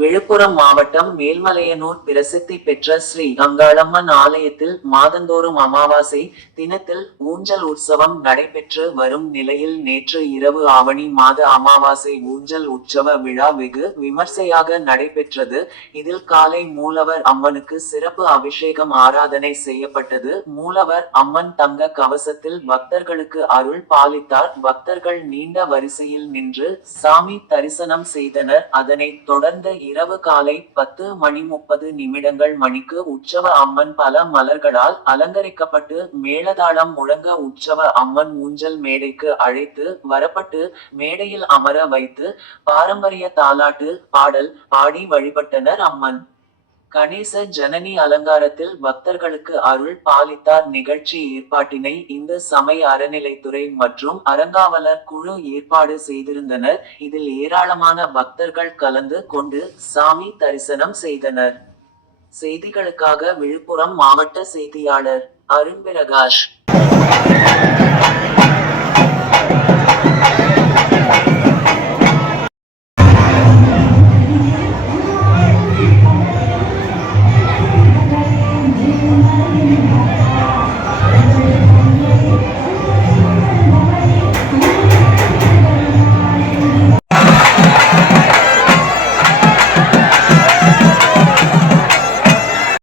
விழுப்புரம் மாவட்டம் மேல்மலையனூர் பிரசித்தி பெற்ற ஸ்ரீ கங்காளம்மன் ஆலயத்தில் மாதந்தோறும் அமாவாசை தினத்தில் ஊஞ்சல் உற்சவம் நடைபெற்று வரும் நிலையில் நேற்று இரவு ஆவணி மாத அமாவாசை ஊஞ்சல் உற்சவ விழா வெகு விமர்சையாக நடைபெற்றது. இதில் காலை மூலவர் அம்மனுக்கு சிறப்பு அபிஷேகம் ஆராதனை செய்யப்பட்டது. மூலவர் அம்மன் தங்க கவசத்தில் பக்தர்களுக்கு அருள் பாலித்தார். பக்தர்கள் நீண்ட வரிசையில் நின்று சாமி தரிசனம் செய்தனர். அதனைத் தொடர்ந்து இரவு காலை பத்து மணி முப்பது நிமிடங்கள் மணிக்கு உற்சவ அம்மன் பல மலர்களால் அலங்கரிக்கப்பட்டு மேளதாளம் முழங்க உற்சவ அம்மன் ஊஞ்சல் மேடைக்கு அழைத்து வரப்பட்டு மேடையில் அமர வைத்து பாரம்பரிய தாலாட்டு பாடல் பாடி வழிபட்டனர் அம்மன். கணேச ஜனனி அலங்காரத்தில் பக்தர்களுக்கு அருள் பாலித்தார் நிகழ்ச்சி ஏற்பாட்டினை இந்த சமய அறநிலைத்துறை மற்றும் அறங்காவலர் குழு ஏற்பாடு செய்திருந்தனர். இதில் ஏராளமான பக்தர்கள் கலந்து கொண்டு சாமி தரிசனம் செய்தனர். செய்திகளுக்காக விழுப்புரம் மாவட்ட செய்தியாளர் அருண் பிரகாஷ்